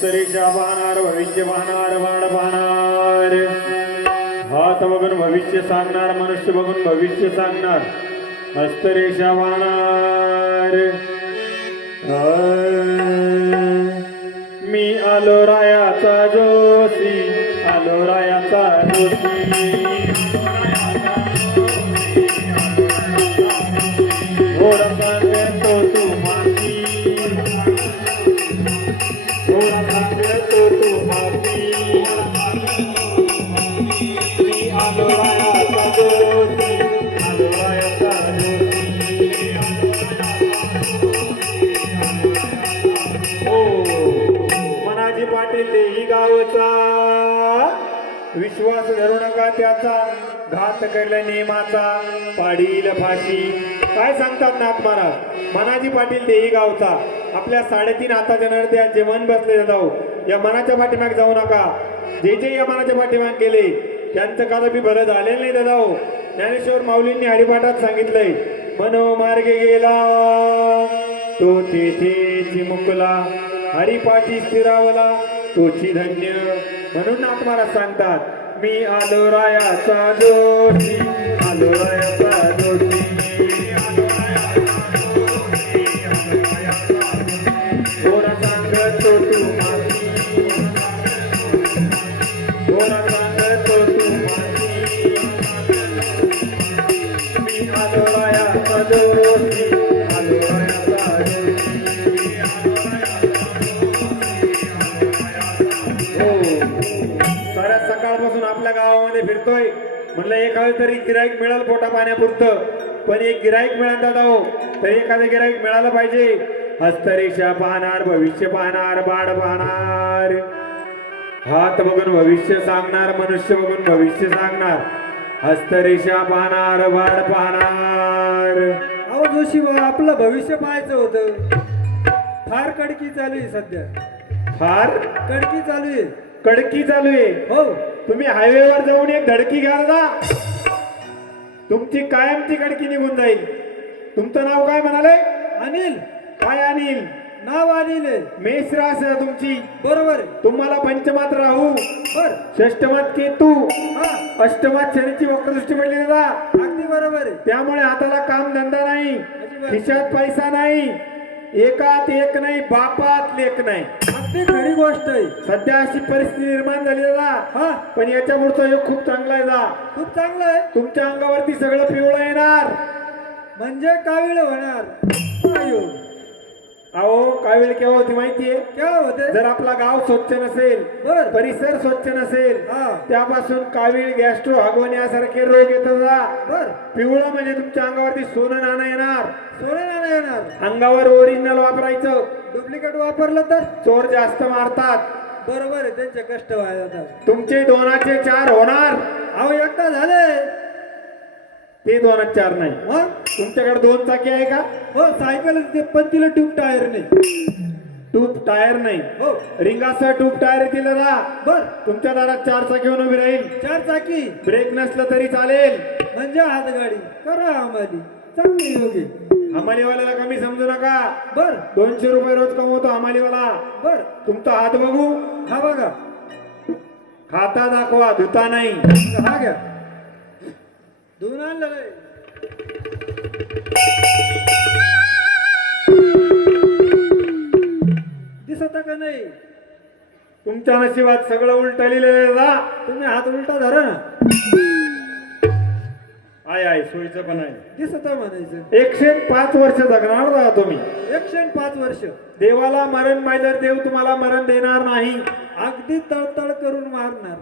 हस्तरेषा पाहणार भविष्य पाहणार बाण पाहणार हात बघून भविष्य सांगणार मनुष्य बघून भविष्य सांगणार हस्तरेषा पाहणार मी आलो रायाचा जोशी आलो रायाचा जोशी घोडा सांगतो तू माती घोडा सांगतो तू माती मी आलो रायाचा जोशी आलो रायाचा जोशी हो मनाजी पाटील देही गावचा विश्वास धरू नका त्याचा घात करल्या नेमाचा पाडील फाशी काय सांगतात नाथ महाराज मनाजी पाटील देही गावचा आपल्या 3.5 हाताच्या नरद्या जे मन बसले जाऊ या मनाच्या पाठीमागे जाऊ नका जे या मनाच्या पाठीमागे गेले त्यांचं कदापि भलं झालेलं नाही दादाओ ज्ञानेश्वर माऊलींनी हरिपाठात सांगितलंय मनोमार्गे गेला तो तेथे चिमुकला हरिपाठी स्थिरावला तोची धन्य म्हणून नाथ महाराज सांगतात मी आलो रायाचा जोशी आलो रायाचा जोशी घोडा सांगतो तू माती घोडा सांगतो तू माती मी आलो रायाचा जोशी आलो रायाचा जोशी हो साऱ्या सकाळपासून आपल्या गावामध्ये फिरतोय म्हणलं एखादं तरी गिराईक मिळालं पोटा पाण्यापुरतं पण एक गिराईक मिळालं दादा हो तरी एखादं गिराईक मिळालं पाहिजे हस्तरेषा पाहणार भविष्य पाहणार बाण पाहणार हात बघून भविष्य सांगणार मनुष्य बघून भविष्य सांगणार हस्तरेषा पाहणार बाण पाहणार अहो जोशी बाबा आपलं भविष्य पाहायचं होतं फार कडकी चालू आहे सध्या फार कडकी चालू आहे कडकी चालू आहे हो तुम्ही हायवेवर जाऊन एक धडकी घ्या ना तुमची कायमची कडकी निघून जाईल तुमचं नाव काय म्हणाले अनिल काय अनिल नाव अनिल आहे मेष रास आहे तुमची बरोबर आहे तुम्हाला पंचमात राहू बर षष्टमात केतू हा अष्टमात शनीची वक्रदृष्टी पडली दादा अगदी बरोबर आहे त्यामुळे हाताला काम धंदा नाही खिशात पैसा नाही एकात एक नाही बापात लेख नाही अगदी खरी गोष्ट आहे सध्या अशी परिस्थिती निर्माण झाली दादा हा पण याच्या पुढचा योग खूप चांगला आहे दादा खूप चांगलं आहे तुमच्या अंगावरती सगळं पिवळं येणार म्हणजे कावीळ होणार आयो अहो काय वेळ केव्हा होती माहितीये क्या होते जर आपला गाव स्वच्छ नसेल बर परिसर स्वच्छ नसेल हा त्यापासून कावीळ गॅस्ट्रो हागवण्यासारखे रोग येतात बर पिवळं म्हणजे तुमच्या अंगावरती सोनं नाणं येणार सोने नाणं येणार अंगावर ओरिजिनल वापरायचं डुप्लिकेट वापरलं तर चोर जास्त मारतात बरोबर आहे त्यांचे कष्ट व्हायला जातात तुमचे 2चे 4 होणार अहो एकदा झाले ते 2च 4 नाही मग तुमच्याकडे 2 चाकी आहे का हो सायकल ते पण तिला ट्यूब टायर नाही ट्यूब टायर नाही हो रिंगासह ट्यूब टायर येतील दादा बर तुमच्या दारात 4 चाकी येऊन उभी राहील 4 चाकी ब्रेक नसलं तरी चालेल म्हणजे हातगाडी करा आम्हाला चांगली योगी हमालीवाल्याला कमी समजू नका बर 200 रुपये रोज कमवतो हमालीवाला बर तुमचा हात बघू हा बघा खाता दाखवा धुता नाही हा घ्या धुवून आणलं दिसत का नाही तुमच्या नशिबात सगळं उलटलेलं दादा तुम्ही हात उलटा धरा ना आहे सोयीचं पण आहे दिसत म्हणायचं 105 वर्ष जगणार दादा तुम्ही 105 वर्ष देवाला मरण मायदर देव तुम्हाला मरण देणार नाही अगदी तळतळ करून मारणार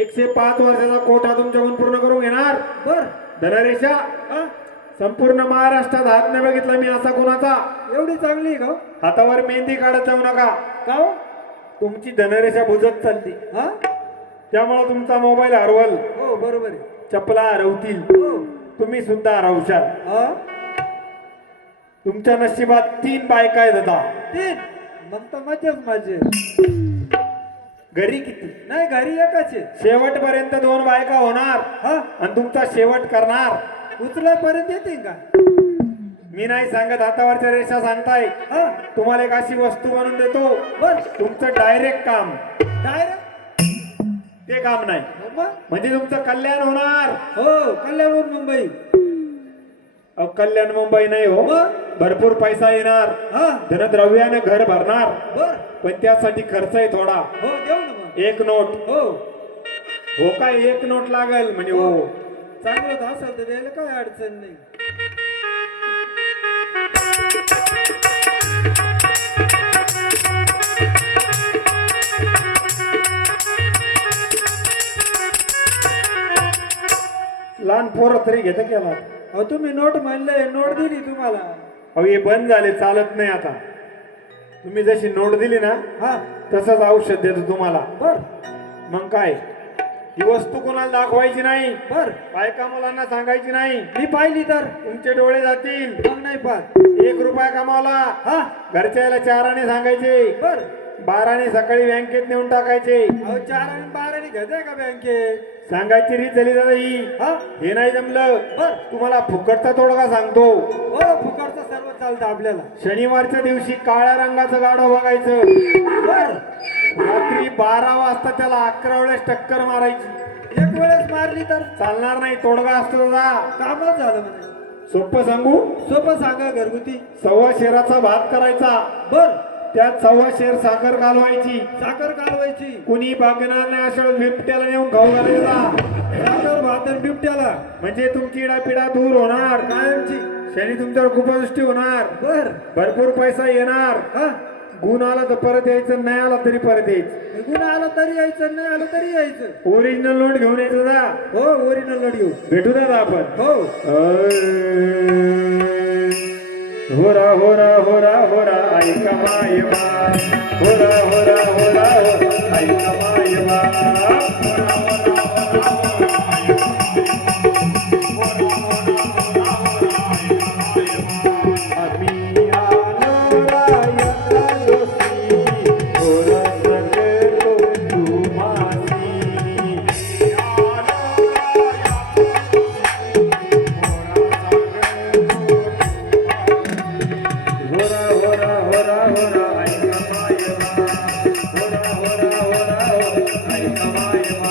105 वर्षाचा कोटा तुमच्याकडून पूर्ण करून घेणार बर धनरेषा हा संपूर्ण महाराष्ट्रात हात नाही बघितला मी असा कोणाचा एवढी चांगली आहे का हो? हातावर मेहंदी काढत जाऊ नका का हो? तुमची धनरेषा बुजत चालली हा त्यामुळे तुमचा मोबाईल हरवल हो बरोबर आहे चपला हरवतील हो तुम्ही सुद्धा हरवशाल हा तुमच्या नशिबात 3 बायका आहेत आता 3 मग तर मजाच माझे घरी किती नाही घरी एकच आहे शेवटपर्यंत 2 बायका होणार हा आणि तुमचा शेवट करणार उचलापर्यंत येते का मी नाही सांगत, हातावरच्या रेषा सांगताय. हा तुम्हाला एक अशी वस्तू बनवून देतो, बर तुमचं डायरेक्ट काम डायरेक्ट ते काम नाही, मग म्हणजे तुमचं कल्याण होणार. हो कल्याणहून मुंबई. अहो, कल्याण मुंबई नाही हो, मग? भरपूर पैसा येणार, हा धनद्रव्यानं घर भरणार, बर पण त्यासाठी खर्च आहे थोडा. हो देऊ ना मग. एक नोट हो हो, काय एक नोट लागेल म्हणजे हो. चांगलं तर असेल तर द्यायला काय अडचण नाही. लहान पोरं तरी घेतं केला. अहो तुम्ही नोट म्हणले, नोट दिली तुम्हाला. अहो हे बंद झाले, चालत नाही आता. तुम्ही जशी नोट दिली ना हा तसंच औषध देतो तुम्हाला. बर मग काय, ही वस्तू कोणाला दाखवायची नाही, बर बायका मुलांना सांगायची नाही. मी पाहिली तर तुमचे डोळे जातील. मग नाही पाहत. 1 रुपया कमावला, हा घरच्याला 4 आणे सांगायचे, बर 12 आणे सकाळी बँकेत नेऊन टाकायचे. अहो 4 आणि 12 घेताय का बँकेत? सांगायची रीत झाली दादा ही. हा हे नाही जमलं, बर तुम्हाला फुकटचा तोडगा सांगतो. हो फुकटचं सर्व चालतं आपल्याला. शनिवारच्या दिवशी काळ्या रंगाचं गाढव बघायचं, बर रात्री 12 वाजता त्याला 11 वेळेस टक्कर मारायची. एक वेळेस मारली तर चालणार नाही, तोडगा असतो दादा. कामच झालं म्हणे. सोपं सांगू, सोपं सांगा घरगुती. 1.25 शेराचा भात करायचा, बर त्यात 1.25 शेर साखर घालवायची. साखर कालवायची. कुणी बागणार नाही अशा वेळेस बिबट्याला नेऊन खाऊ घालायचा. साखर भात आणि बिबट्याला म्हणजे तुमची इडापिडा दूर होणार, कायमची. शनी तुमच्यावर कृपादृष्टी होणार, बर भरपूर पैसा येणार. हा गुण आला तर परत यायचं, नाही आला तरी परत यायचं. निघून आलं तरी यायचं, नाही आलं तरी यायचं. ओरिजिनल नोट घेऊन यायचं दादा. हो ओरिजिनल नोट घेऊ. भेटू दादा आपण. हो होरा होरा होरा होरा ऐका मायवा, होरा होरा होरा होरा ऐका मायवा. आम्ही आलो रायका जोशी, होरा सगळं तुम्हासी. होरा होरा होरा होरा ऐका मायवा, होरा होरा होरा होरा ऐका मायवा.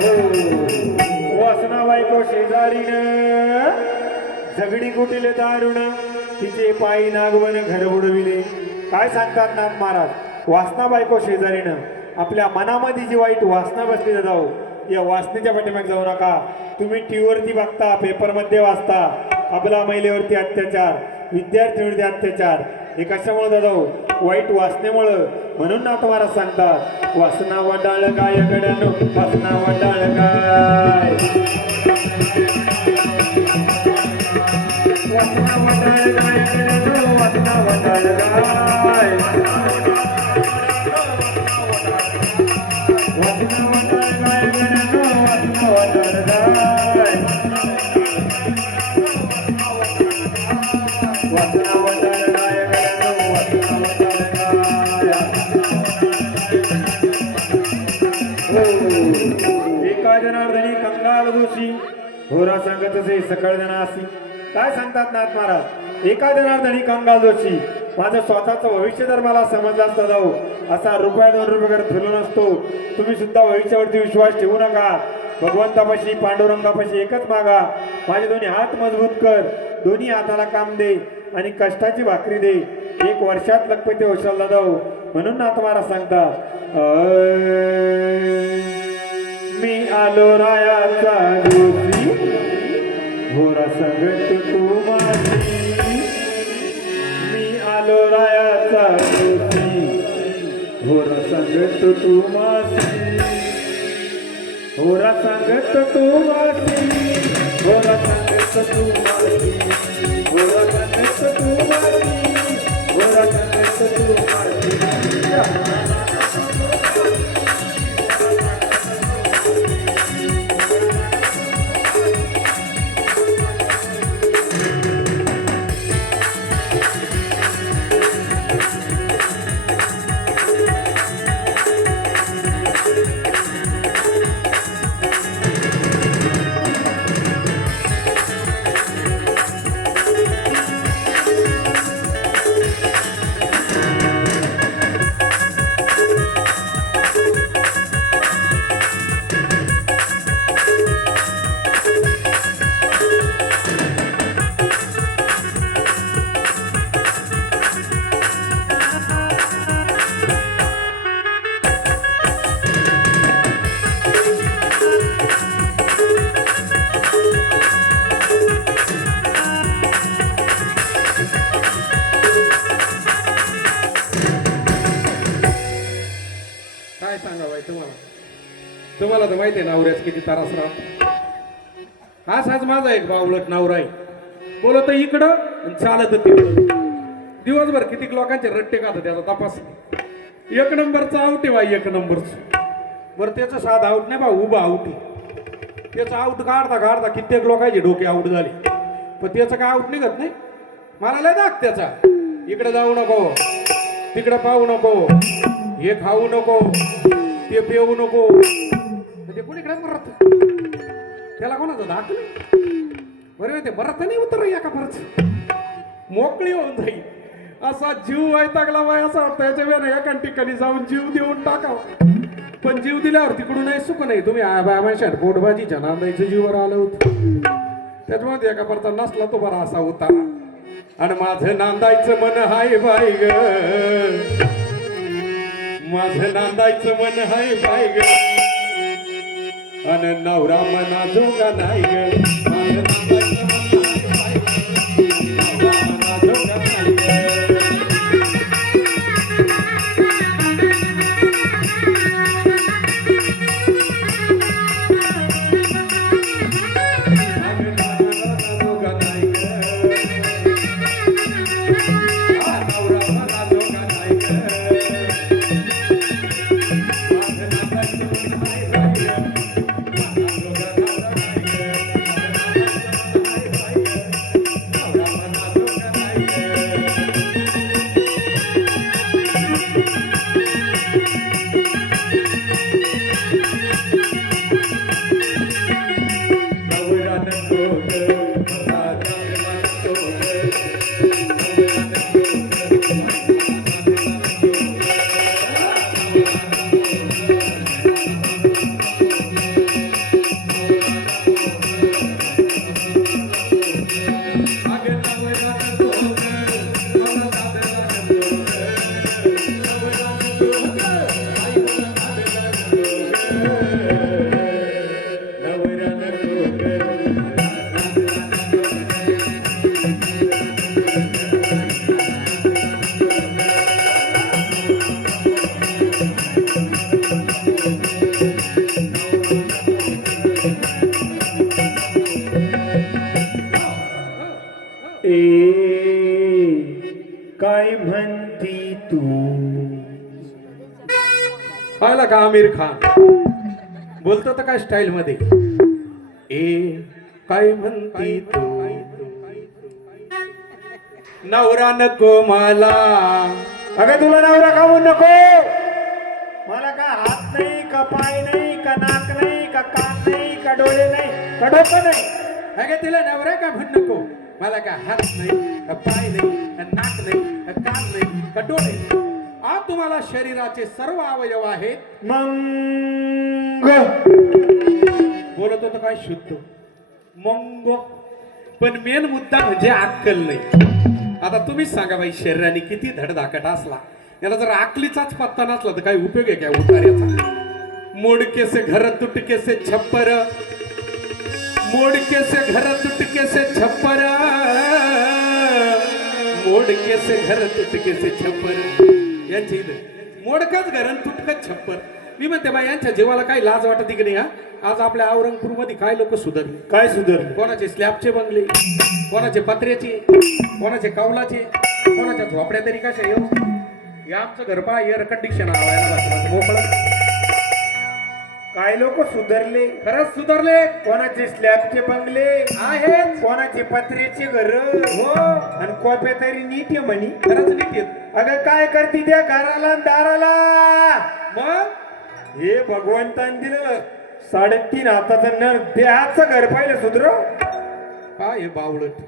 हो, वासना बायको शेजारीनं झगडी कुटीले दारुण, तिचे पायी नागवन घर बुडविले. काय सांगतात नाथ महाराज, वासना बायको शेजारीनं आपल्या मनामध्ये जी वाईट वासना बसली जाऊ, या वासनेच्या पाठीमागे जाऊ नका. तुम्ही टीव्हीवरती बघता, पेपरमध्ये वाचता, अबला महिलेवरती अत्याचार, विद्यार्थ्यांवरती अत्याचार. हे कशामुळे जाऊ? वाईट वासनेमुळं. म्हणून ना तुम्हाला सांगतात, वासना वंडाळ गाय गड्यानो, वासना वंडाळ गाय. वासना वंडाळ गाय गड्यानो, वासना वंडाळ गाय. वासना वंडाळ गाय गड्यानो, वासना वंडाळ गाय. वासना वंडाळ गाय गड्यानो, वासना वंडाळ गाय. एका जनार्दनी कंगाल दोषी, होरा सांगत असे सकळ जनासी. काय सांगतात नाथ महाराज, एका जनार्दनी कंगाल दोषी. माझं स्वतःचं भविष्य जर मला समजलं असतं जाऊ, असा रुपया 2 रुपयाकडे फिरलो नसतो. तुम्ही सुद्धा भविष्यावरती विश्वास ठेवू नका. भगवंतापाशी पांडुरंगापाशी एकच मागा, माझे दोन्ही हात मजबूत कर, दोन्ही हाताला काम दे आणि कष्टाची भाकरी दे. 1 वर्षात लखपती होशाला जाऊ. म्हणून नाथ महाराज सांगतात, मी आलो रायाचा दोषी, होरा संगत तू माझी. मी आलो रायाचा दोषी, होरा संगत तू माझी. होरा संगत तू माझी, होरा संगत तू माझी, होरा संगत तू माझी, होरा संगत तू माझी. तुम्हाला तर माहिती आहे नवऱ्याच किती त्रास राहतो. असाच माझा एक बावळट नवरा आहे, बोलत इकडं आणि चालत तिकडं. दिवसभर किती लोकांचे रट्टे खात त्याचा तपास. एक नंबरचा आउट आहे बाई, एक नंबरच. बरं त्याचं साधा आउट नाही बा, उभा आउट आहे. त्याचं आउट काढता काढता कित्येक लोकांचे डोके आउट झाले, पण त्याचं काय आउट निघत नाही. मला लय दाग त्याचा. इकडे जाऊ नको, तिकडे पाहू नको, हे खाऊ नको, ते पिऊ नको. ते कोणीकडे मरत, त्याला कोणाचं दाख नाही. बरं ते मरत नाही उतर एका परत मोकळी होऊन जाईल. असा जीव वैतागला बाय, असं वाटतं याच्या वेळेला एका ठिकाणी जाऊन जीव देऊन टाकावा. पण जीव दिल्यावर तिकडून नाही सुख नाही. तुम्ही माणसात पोटबाजीच्या नांदायचं जीवर आलं होतं, त्याच्यामध्ये एका परचा नसला तो बरा असा होता. आणि माझं नांदायचं मन हाय बाय ग, माझं नांदायचं मन हाय बाय ग, अन नवरा मना जोगा नाही ग. माझं नांदायचं मन हाय बाय ग, नवरा मना जोगा नाही ग. काय म्हणती तू. आला का आमिर खान बोलतो तर काय स्टाईल मध्ये. ए काय म्हणती तू, नवरा नको मला. अगं तुला नवरा का म्हणू नको. मला का हात नाही का पाय नाही का नाक नाही का कान नाही का डोळे नाही का डोकं नाही. अगं तिला नवरा का म्हण नको. मला का हात नाही का पाय नाही का नाक नाही का कान नाही का डोळे. आज तुम्हाला शरीराचे सर्व अवयव आहेत. मंग बोलत होतं काय शुद्ध मंग, पण मेन मुद्दा म्हणजे अक्कल नाही. आता तुम्हीच सांगा बाई, शरीराने किती धडधाकट असला, याला जर अकलीचाच पत्ता नसला तर काही उपयोग आहे काय उतार्याचा. मोडके से घर तुटके से छप्पर, मोडके से घर तुटके से छप्पर, मोडके से घर तुटके से छप्पर. यांची मोडकच घर तुटकच छप्पर. मी म्हणते बाई यांच्या जीवाला काही लाज वाटत की नाही. हा आज आपल्या औरंगपूर मध्ये काय लोक सुधारले. काय सुधारले. कोणाचे स्लॅबचे बंगले, कोणाचे पत्र्याचे, कोणाचे कौलाचे, कोणाच्या झोपड्या तरी कशा येऊ. हे आमचं घर पहा, एअर कंडिशन मोकळं. काय लोक सुधारले. खरंच सुधारले. कोणाचे स्लॅबचे बंगले आहेत, कोणाचे पत्र्याचे घर, हो, आणि कोप्या तरी नीट आहे म्हणी. खरंच नीट आहेत. अगं काय करते त्या घराला आणि दाराला. मग हे भगवंतान दिलं 3.5 हाताचं नर देहाचं घर पाहिलं सुधरव. पहा हे बावळट,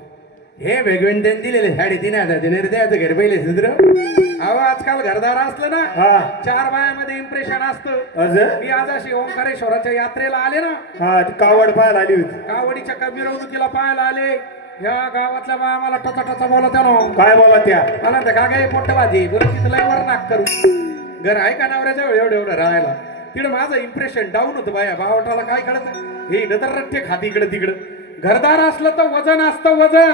हे भगवंतांनी दिलेले 3.5 हाताचे निर्दयाचं घर पहिले सुधरव. अहो आजकाल घरदार असलं ना, हा 4 बायामध्ये इम्प्रेशन असतं. अजून मी आज अशी ओंकारेश्वराच्या यात्रेला आले ना, हा ती कावड पाहायला आली होती. कावडीच्या मिरवणुकीला पाहायला आले. ह्या गावातल्या बाया मला टचा टचा बोलत ना. काय बोला त्या. मला तर का काय पोटबाजी बरं तिथं लय वर नाक करू. घर आहे का नवऱ्याच्या एवढं एवढं राहायला. तिकडे माझं इम्प्रेशन डाऊन होतं बाया. भावटाला काय कळत हे नतर रट्टे खाती इकडे तिकडं. घरदार असलं तर वजन असतं, वजन.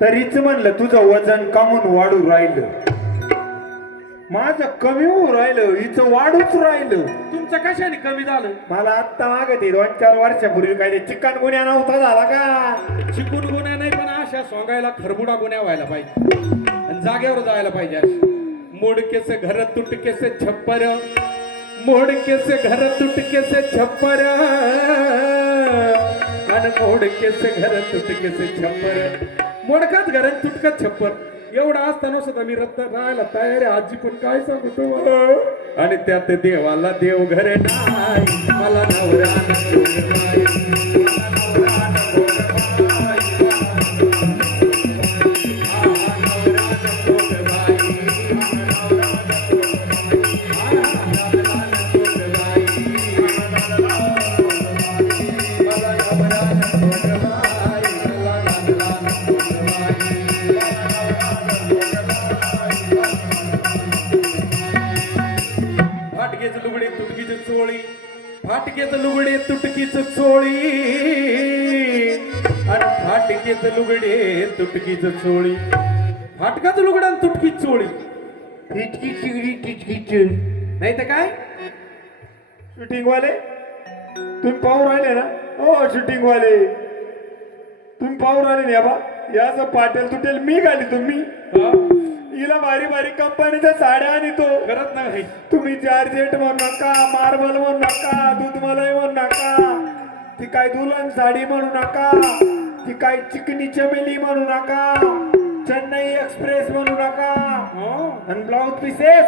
तरीच म्हणलं तुझं वजन कामून वाढू राहिलं. माझं कमी होऊ राहिलं हिचं वाढूच राहिलं. तुमचं कशाने कमी झालं? मला आत्ता मागते 2-4 वर्षापूर्वी काय ते चिकन गुन्ह्या नव्हता झाला का? चिकून गुन्हा नाही, पण अशा सोंगायला खरबुडा गुन्ह्या व्हायला पाहिजे आणि जागेवर जायला पाहिजे. अशी मोडके से घर तुटके से छप्पर, मोडके से घर तुटके से छप्पर, आणि मोडके से घर तुटके से छप्पर. मोडकाच घर आणि तुटकत छप्पर एवढा असताना सुद्धा मी रत्न राहायला तयार आहे. आजी पण काय सांगू तुम्हाला. आणि त्यात देवाला देव घर नाही, मला नवरा नको बाई. मला नवरा नको बाई. फाटकेच लुगडे तुटकीच चोळी, फाटकेच लुगडे तुटकीच चोळी, आणि फाटकेच लुगडे तुटकीच चोळी. फाटकाच लुगडा आणि तुटकीच चोळी. इतकी चिगडी टिचकी चिड. नाही तर काय? शूटिंग वाले तुम्ही पाहू राहिले ना? हो शूटिंग वाले तुम्ही पाहू राहिले ना? बा याचं पाटेल तुटेल मी घाली तुम्ही. हा? हिला भारी भारी कंपनीच्या साड्या आणतो. करत नाही. तुम्ही जॉर्जेट म्हणू नका, मार्बल म्हणू नका, दूध मलाई म्हणू नका, ती काय दुल्हन साडी म्हणू नका, ती काय चिकनी चमेली म्हणू नका, चेन्नई एक्सप्रेस म्हणू नका. आणि ब्लाउज पीसेस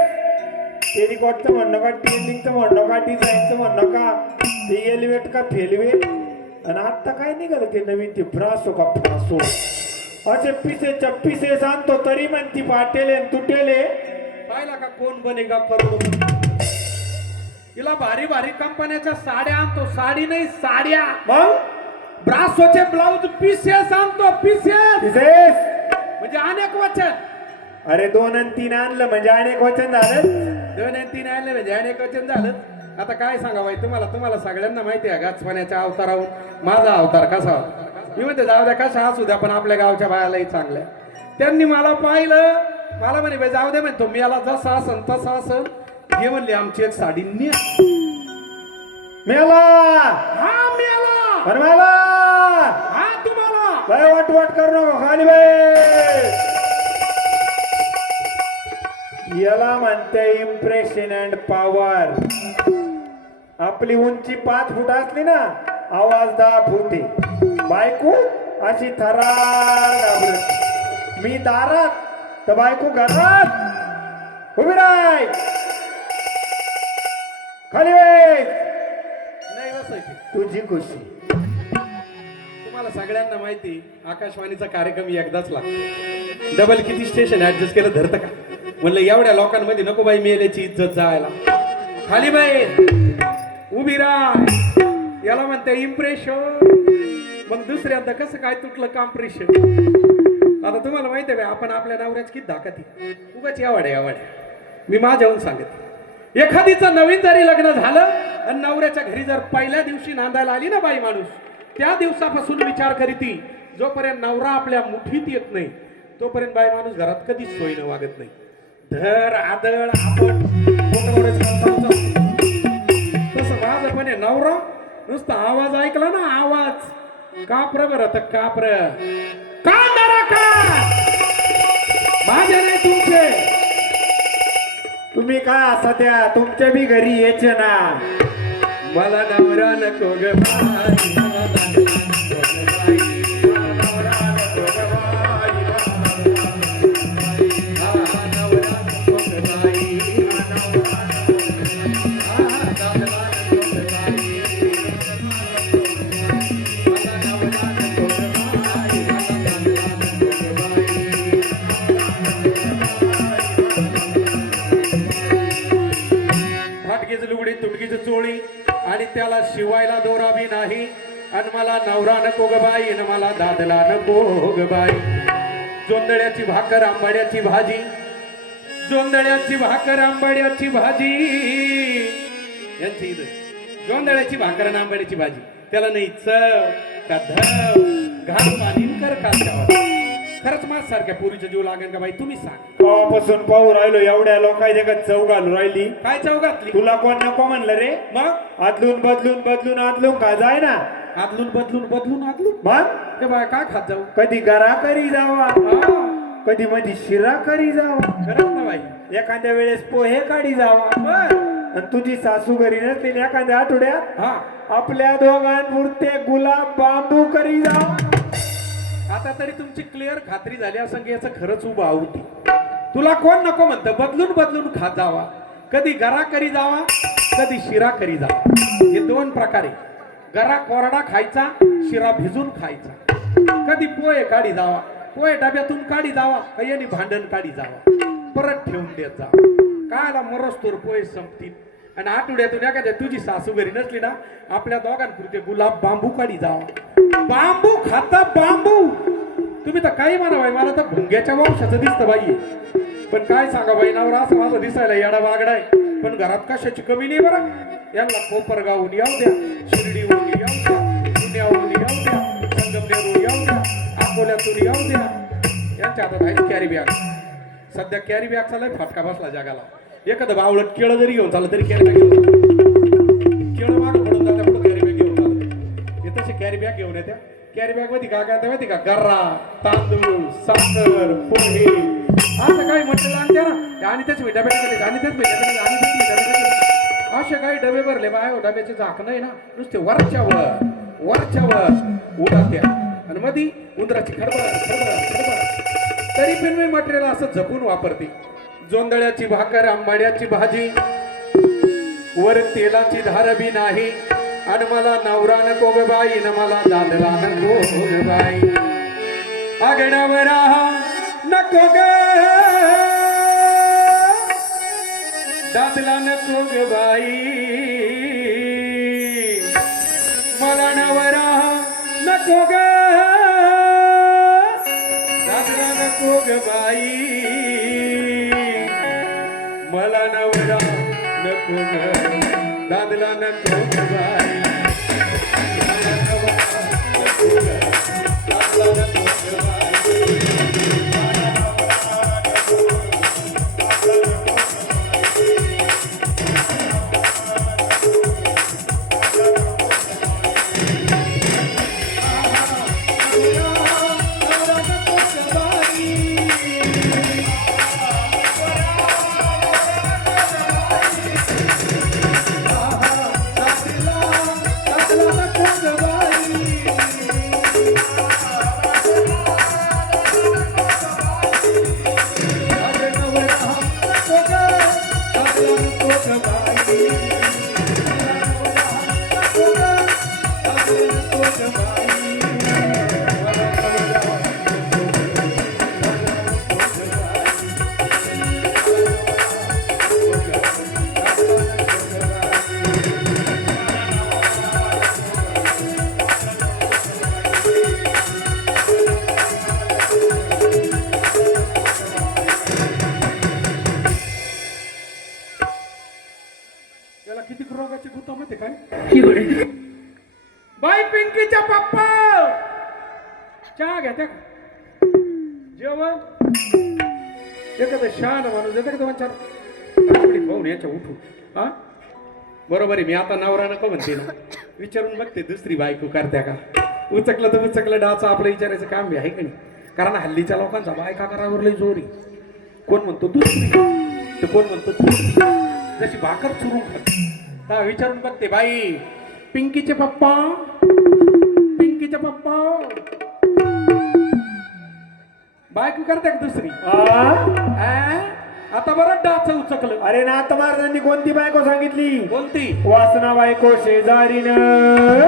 टेरिकॉटचं म्हणणं का, टेलिंगचं म्हणणं का, डिझाईनचं म्हणणं का, ते एलिवेट का फेलवेट. आणि आता काय निघालं ते नवीन ते फ्रासो का फ्रासो. असे पिसेच्या पिसेस आणतो तरी म्हणती पाटेले तुटेले. पाहिला का कोण बनेगा करोड. हिला भारी भारी कंपन्याच्या साड्या आणतो, साडी नाही साड्या. मग ब्रासोचे ब्लाउज पीसेस आणतो, पीसेस पिसेस म्हणजे अनेक वचन. अरे 2 आणि 3 आणलं म्हणजे अनेक वचन झालं. 2 आणि 3 आणले म्हणजे अनेक वचन झालं. आता काय सांगावं तुम्हाला सगळ्यांना माहिती आहे गाचपाण्याच्या अवताराहून माझा अवतार कसा होता. मी म्हणते जाऊ द्या कशा असू द्या, पण आपल्या गावच्या बायालाही चांगल्या. त्यांनी मला पाहिलं, मला म्हणे बाई जाऊ दे म्हणतो मी याला जसा असन तसा असन. हे म्हणले आमची एक साडी न्या. मेला हा मिळाला. अरे मेला हा तुम्हाला बाय वाट करू नको खाली बाई. याला म्हणते इम्प्रेशन अँड पॉवर. आपली उंची 5 फूट असली ना, आवाज 10 फूट आहे. बायको अशी थरार घाबरत. मी दारात तर बायको घरात उभी राय. खाली वेळ नाही बसायची. तुझी खुशी. तुम्हाला सगळ्यांना माहिती आकाशवाणीचा कार्यक्रम एकदाच लागतो. डबल किती स्टेशन ऍडजस्ट केलं धरतं का? म्हणलं एवढ्या लोकांमध्ये नको बाई मेल्याची इज्जत जायला. खाली बाई उभी राह. याला म्हणते इम्प्रेशन. मग दुसऱ्यांदा कसं काय तुटलं कॉम्प्रेशन. आता तुम्हाला माहिती आहे आपण आपल्या नवऱ्याच किती धाकाती उगाच यावाड्या. मी माझ्याहून सांगत, एखादीचं नवीन जरी लग्न झालं आणि नवऱ्याच्या घरी जर पहिल्या दिवशी नांदायला आली ना बाई माणूस, त्या दिवसापासून विचार करीती जोपर्यंत नवरा आपल्या मुठीत येत नाही तोपर्यंत बाई माणूस घरात कधीच सोयीनं वागत नाही. धर आदळ आपण तसं माझं पण आहे. नवरा नुसता आवाज ऐकला ना, आवाज कापर बरं तर कापर का माझे नाही तुमचे. तुम्ही काय असा त्या तुमच्या बी घरी यायचे ना. मला नवरा नको ग बाई, मला नवरा नको ग बाई, नवरा नको ग बाई, फाटकीच लुगडी तुटकीच चोळी आणि त्याला शिवायला दोरा बी नाही. आणि मला नवरा नको ग बाई, न मला दादला नको ग बाई. जोंधळ्याची भाकर आंबाड्याची भाजी, जोंधळ्याची भाकर आंबाड्याची भाजी. यांची इथं जोंधळ्याची भाकर आणि आंबाड्याची भाजी. त्याला नाही चव का धव, घाल पाणी कर का खरंच माझ सारख्या पोरीचा जीव लागेल का बाई तुम्ही सांग. केव्हापासून पाहू राहिलो एवढ्या लोकांच्या का चव घालू राहिली. काय चौघातली तुला कोण नको म्हणलं रे. मग आदलून बदलून आदलून का जाय ना. आदलून बदलून मग ते बाय काय खात जाऊ. कधी गरा करी जावा, हा, कधी मध्ये शिरा करी जावा, खरंच ना बाई. एखाद्या वेळेस पोहे काढी जावा. बर. आणि तुझी सासू घरी नसते एखाद्या आठवड्यात हा आपल्या दोघांपुरते गुलाब बांबू करी जावा. आता तरी तुमची क्लिअर खात्री झाली असं की याचं खरंच उभं आवडती. तुला कोण नको म्हणतं बदलून खात जावा. कधी गरा करी जावा, कधी शिरा करी जावा. हे दोन प्रकारे, गरा कोरडा खायचा, शिरा भिजून खायचा. कधी पोहे काढी जावा, पोहे डब्यातून काढी जावा, काही भांडण काढी जावा, परत ठेवून देत जावा. कायला मरस्तोर पोहे संपतील. आणि आठवड्यातून एखाद्या तुझी सासू घरी नसली ना आपल्या दोघांपुरते गुलाब बांबू काढी जावा. बांबू खाता बांबू. तुम्ही तर काही म्हणा बाई, मला तर भुंग्याच्या वंशाचं दिसतं बाई. पण काय सांगा बाई, नवरा असं माझं दिसायला येडा वागडाय, पण घरात कशाची कमी नाही बरं. यांना कोपरगावून येऊ द्या, शिर्डीवरून येऊ द्या, पुण्यावरून येऊ द्या, संगमनेरवरून येऊ द्या, अकोल्यातून येऊ द्या. यांच्या हातात आहे कॅरी बॅग. सध्या कॅरी बॅगचा लय फटका बसला जगाला. एखादं बावळट केळं जरी घेऊन चाललं तरी कॅरी बॅग घेऊन केळं मागं पडून जात्या, पुढे कॅरी बॅग घेऊन चालत. हे तसे कॅरी बॅग घेऊन येत्या. कॅरी बॅग मध्ये काय काय माहिती का, गर्रा, तांदूळ, साखर, पोहे असं काही म्हटलेलं आणत्या ना. आणि त्याच डब्याकडे आणि तेच आणि डब्याकडे असे काही डबे भरले बाय. डब्याचे झाकण आहे ना नुसते वरच्यावर उडात्या. आणि मधी उंदराची खडबड. तरी पण मी मटेरियल असं जपून वापरते. जोंधळ्याची भाकर, आंबाड्याची भाजी, वर तेलाची धार बी नाही. आणि मला नवरा नको ग बाई, न मला दादला नको ग बाई. आगणावरा नको ग, दादला नको ग बाई. मला नवरा नको ग, दादला नको ग बाई. मला नवरा नको ग, दादला नको ग बाई. मला नवरा नको ग, दादला नको ग बाई. किती रोगाची गुता माहिती काय. बाई पिंकीच्या पप्पा चहा घ्या त्या जेवण. एखादं शहाण माणूस येतं का दोन चार पाहून याच्या उठून. हा बरोबर आहे. मी आता नवरा नको म्हणते ना, विचारून बघते दुसरी बायको करत्या का. उचकलं तर उचकलं डाचं आपलं विचारायचं काम बी आहे का नाही. कारण हल्लीच्या लोकांचा बायका करावर लई जोर आहे. कोण म्हणतो दुसरी तर कोण म्हणतो जशी भाकर चुरून खात. विचारून बघते बाई पिंकीचे पप्पा बायको करते का दुसरी. आता बरं डाच उचकलं. अरे नाथ महाराजांनी कोणती बायको सांगितली. कोणती. वासना बायको शेजारीनं,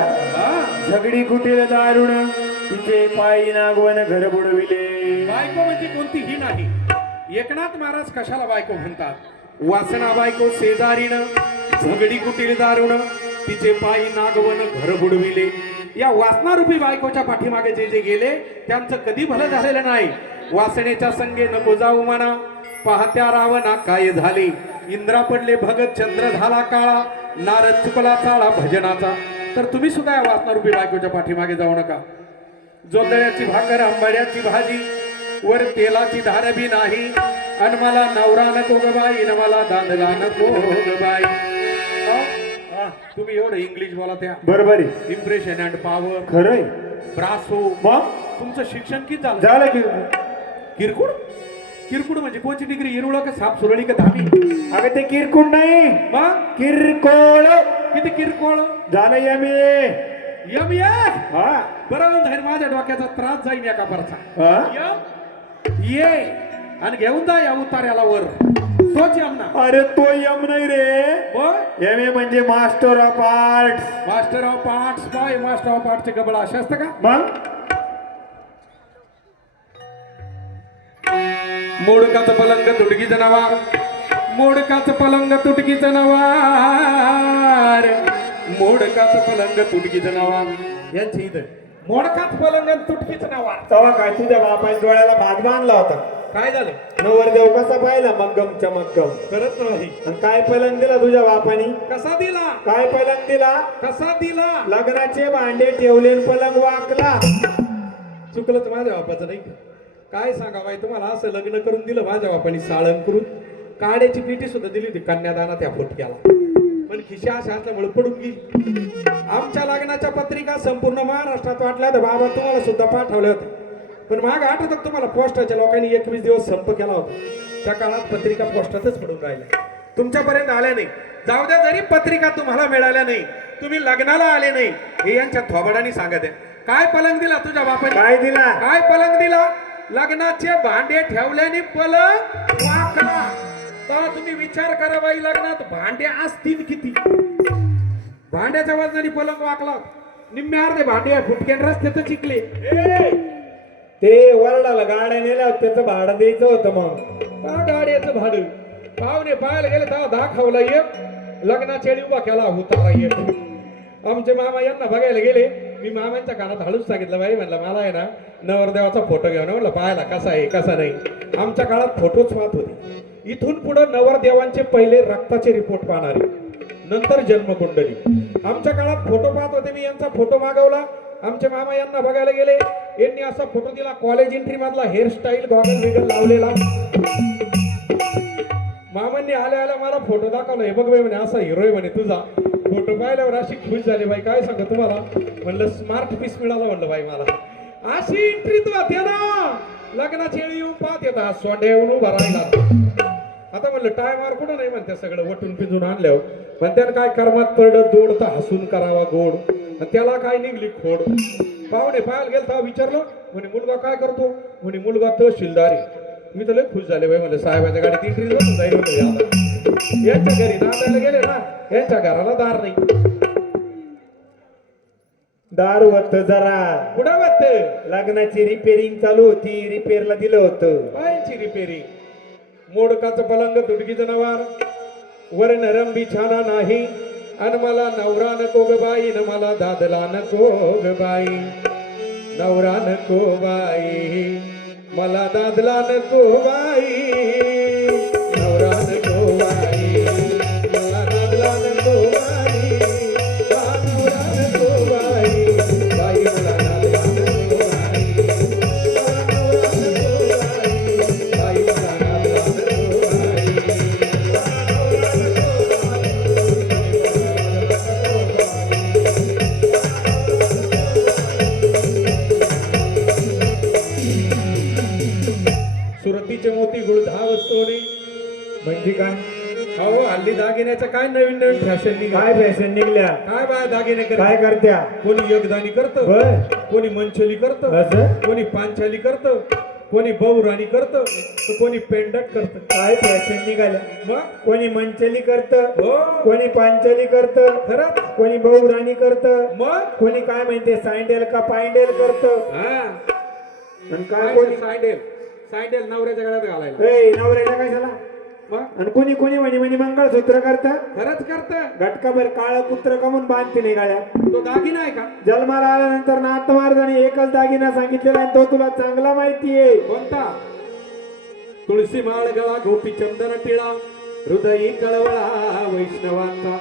झगडी कुटील दारुण, तिचे पायी नागवन घर बुडविले. बायको म्हणजे कोणती ही नाही. एकनाथ महाराज कशाला बायको म्हणतात. वासना बायको शेजारीनं, झगडी कुटील दारुण, तिचे पायी नागवन घर बुडविले. या वासनारूपी बायकोच्या पाठीमागे जे जे गेले त्यांचं कधी भलं झालेलं नाही. वासनेच्या संगे नको जाऊ म्हणा, पाहत्या रावणा काय झाले. इंद्रा पडले भगत, चंद्र झाला काळा, नारद चुकला चाळा भजनाचा. तर तुम्ही सुद्धा या वासनारूपी बायकोच्या पाठीमागे जाऊ नका. जोंधळ्याची भाकर, आंबाड्याची भाजी, वर तेलाची धार बी नाही आणि मला नवरा नको ग बाई न मला दांडला नको ग बाई. तुम्ही एवढं इंग्लिश बोला त्या बरोबर आहे. इम्प्रेशन अँड पॉवर खरंय. ब्रासो. मग तुमचं शिक्षण किती झालं? झालं की किरकोळ. किरकोळ म्हणजे कोणची डिग्री? हिरुळा का साप सुरळी का धामी? अगं ते किरकोळ नाही, मग किरकोळ. किती किरकोळ? झालं MA. यम ये हा बरोबर जाईल. माझ्या डोक्याचा त्रास जाईल एका परचा. हा यम ये आणि घेऊन जा या उतार्याला वर. तोच यम ना. अरे तो यम नाही रे. होय MA म्हणजे master of art. Master of arts. बाय मास्टर ऑफ आर्टचे गबळ असे असतं का? मग मोडकाचं पलंग तुटकीचं नवार. मोडकाचं पलंग तुटकीचं नवार. मोडकाचं पलंग तुटकीचं नवार. यांची इथं मोडकाच पलंग आणि तुटकीचं नवार. तेव्हा काय तुझ्या बापाने डोळ्याला भात बांधला होता. काय झालं? नवरदेव कसा पाहिला मग्गम चमक्कम. करत नाही. आणि काय पलंग दिला तुझ्या बापानी? कसा दिला? काय पलंग दिला? कसा दिला? लग्नाचे भांडे ठेवले आणि पलंग वाकला. चुकलंच माझ्या बापाचं नाही. काय सांगा बाई तुम्हाला, असं लग्न करून दिलं माझ्या बापाने साळण करून. काड्याची पिठी सुद्धा दिली होती कन्यादानात त्या फुटक्याला, पण खिशा अशा असल्यामुळे पडून गेली. आमच्या लग्नाच्या पत्रिका संपूर्ण महाराष्ट्रात वाटल्या तर बाबा तुम्हाला सुद्धा पाठवल्या होत्या. पण माग आठवतं तुम्हाला पोस्टाच्या लोकांनी 21 दिवस संप केला होता. त्या काळात पत्रिका पोस्टातच पडून राहिल्या, तुमच्यापर्यंत आल्या नाही. जाऊ द्या, जरी पत्रिका तुम्हाला मिळाल्या नाही, तुम्ही लग्नाला आले नाही, हे यांच्या थोबडानी सांगत आहे. काय पलंग दिला तुझ्या बापाने? काय दिला? काय पलंग दिला? लग्नाचे भांडे ठेवल्याने पलंग वाकला. तर तुम्ही विचार करा बाई, लग्नात भांडे असतील किती? भांड्याच्या वजनाने पलंग वाकला. निम्मे अर्धे भांडे फुटकेन रस्त्यात चिकले. ते वरडाला गाड्या नेल्या होत्या, त्याचं भाडं द्यायचं होतं. मग का गाड्याचं भाडं? पाहुणे पाहायला गेले तेव्हा दाखवला एक, लग्नाच्या वेळी उभा केला होता एक. आमचे मामा यांना बघायला गेले. मी मामांच्या कानात हळूच सांगितलं, बाई म्हणलं मला आहे ना नवरदेवाचा फोटो घेऊन म्हणलं पाहायला कसा आहे कसा नाही. आमच्या काळात फोटोच पाहत होते. इथून पुढे नवरदेवांचे पहिले रक्ताचे रिपोर्ट पाहणारे, नंतर जन्मकुंडली. आमच्या काळात फोटो पाहत होते. मी यांचा फोटो मागवला. आमचे मामा यांना बघायला गेले. यांनी असा फोटो दिला, कॉलेज एंट्री मधला हेअरस्टाईल गॉगल बिगल लावलेला. मामांनी आल्या आल्या मला फोटो दाखवला. हे बघ बाई म्हणे, असा हिरो आहे म्हणे तुझा. फोटो पाहिल्यावर अशी खुश झाली बाई, काय सांगतो तुम्हाला. म्हणलं स्मार्ट पीस मिळाला म्हणलं बाई मला. अशी एंट्री तू होते ना, लग्नाची वेळी येऊन पाहत येतात सोंड्या येऊन उभा राहिला. आता म्हणलं टायमार कुठं नाही म्हणते, सगळं वटून पिजून आणल्यावर. पण त्यानं काय कर्मात पडलं दोड तर हसून करावा गोड, आणि त्याला काय निघली खोड. पाहुणे पाहायला गेलं तेव्हा विचारलं, म्हणे मुलगा काय करतो? म्हणे मुलगा तहसीलदारी. मी तर लय खुश झाले बाई, म्हणलं साहेबाच्या गाडीत एंट्री बसून जाईल म्हणलं. यांच्या घरी नांदायला गेले ना, यांच्या घराला दार नाही. दार होत जरा. कुठं होत? लग्नाची रिपेरिंग चालू होती, रिपेअरला दिलं होतं. पायांची रिपेरिंग. मोडकाचं पलंग तुटकीचं नवार. वर नरम बिछाना नाही, अन मला नवरा नको ग बाई न मला दादला नको ग बाई. नवरा नको बाई, मला दादला नको बाई. नवरा नको बाई, मला दादला नको बाई. नवरा नको बाई, बाई मला दादला नको बाई. नवरा नको बाई, बाई मला दादला नको बाई. सुरतीचे मोती गुळधाव सोने. म्हणजे काय? अहो हल्ली दागिन्याचं काय नवीन नवीन फॅशन निघाल. काय फॅशन निघल्या? काय बाय दागिने काय करत? करत्या? कोणी योगदानी करतं, बर. कोणी मंचोली करतं, असं? कोणी पांचाली करतं, कोणी बहुराणी करतं, तर कोणी पेंडट करतं. काय फॅशन निघाल्या? मग कोणी मंचली करत, हो कोणी पांचली करत, खरंच. कोणी बहुराणी करत, मग कोणी काय म्हणते सँडेल का पायंडेल करत. हा आणि काय कोणी सँडेल. सँडेल नवऱ्याच्या गळ्यात घालायला. ए नवऱ्याच्या कशाला? मग आणि कोणी कोणी म्हणे मंगळसूत्र करत. खरंच करतं. घटकाभर काळ कुत्र कमून बांधते नाही गाड्या. तो दागिना आहे का? जन्माला आल्यानंतर नाथ महाराजांनी एकच दागिना सांगितलेला आहे, तो तुला चांगला माहितीये. कोणता? तुळशी माळ गळा गोपी चंदन टिळा हृदयी कळवळा वैष्णवांचा.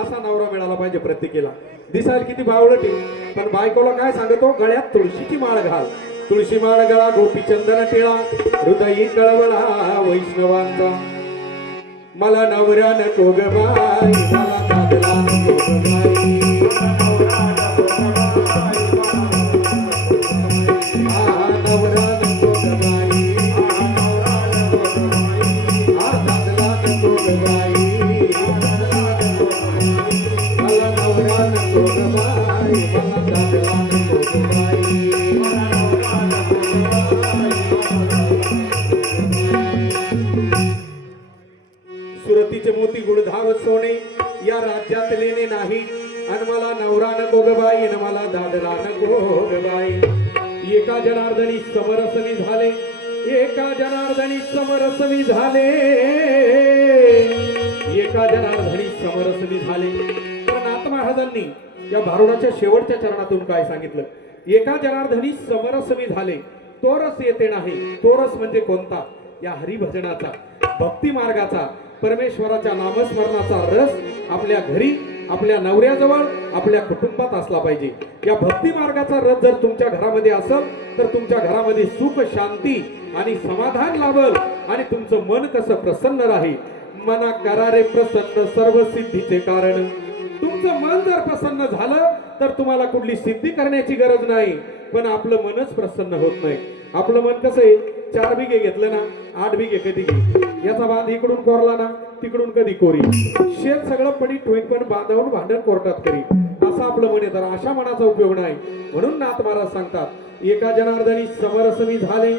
असा नवरा मिळाला पाहिजे प्रत्येकीला. दिसायला किती बावळट आहे, पण बायकोला काय सांगतो, गळ्यात तुळशीची माळ घाल तुळशी माळ गळा गोपीचंदन टिळा हृदयी कळवळा वैष्णवांचा मला नवरा नको ग बाई मला कागला नको ग बाई नवरा नको ग बाई कागला नको ग बाई मला नवरा नको ग बाई मला कागला नको ग बाई सुरतीचे मोती गुळधाव सोने या राज्यात लेणे नाही आणि मला नवरा नको ग बाई न मला दादरा नको ग बाई एका जनार्दनी समरसनी झाले एका जनार्दनी समरसनी झाले एका जनार्दनी समरसनी झाले तर नाथ महाराजांनी या भारुडाच्या शेवटच्या चरणातून काय सांगितलं एका जनार्दनी समरसनी झाले तो रस येते नाही तो रस म्हणजे कोणता या हरिभजनाचा भक्ती मार्गाचा परमेश्वराच्या नामस्मरणाचा रस आपल्या घरी आपल्या नवऱ्याजवळ आपल्या कुटुंबात असला पाहिजे या भक्ती मार्गाचा रस जर तुमच्या घरामध्ये असेल तर तुमच्या घरामध्ये सुख शांती आणि समाधान लाभल आणि तुमचं मन कसं प्रसन्न राहील मना करारे प्रसन्न सर्व सिद्धीचे कारण तुमचं मन जर प्रसन्न झालं तर तुम्हाला कुठली सिद्धी करण्याची गरज नाही पण आपलं मनच प्रसन्न होत नाही आपलं मन कसं आहे 4 बिघे घेतलं ना 8 बिघे कधी घे याचा बांध इकडून कोरला ना तिकडून कधी कोरी शेत सगळं पडी ठोईन पण बांधावून भांडण कोर्टात करी असं आपलं मन आहे तर अशा मनाचा उपयोग नाही म्हणून नाथ महाराज सांगतात एका जनार्दनी समरसमी झाले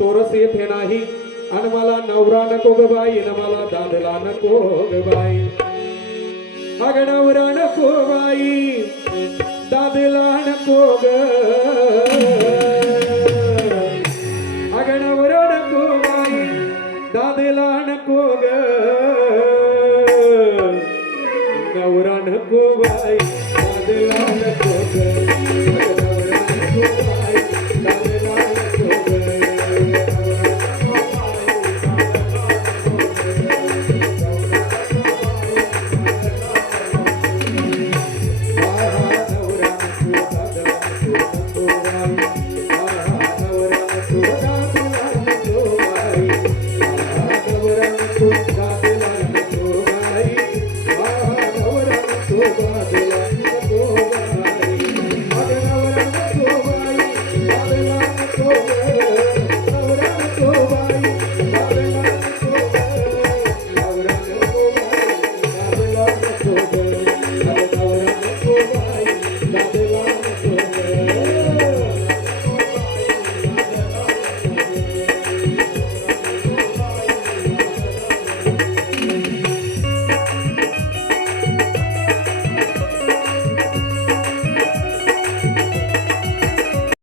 तोरस येथे नाही आणि मला नवरा नको ग बाई न मला दादला नको ग बाई अग नवरा नको बाई दादला नको ग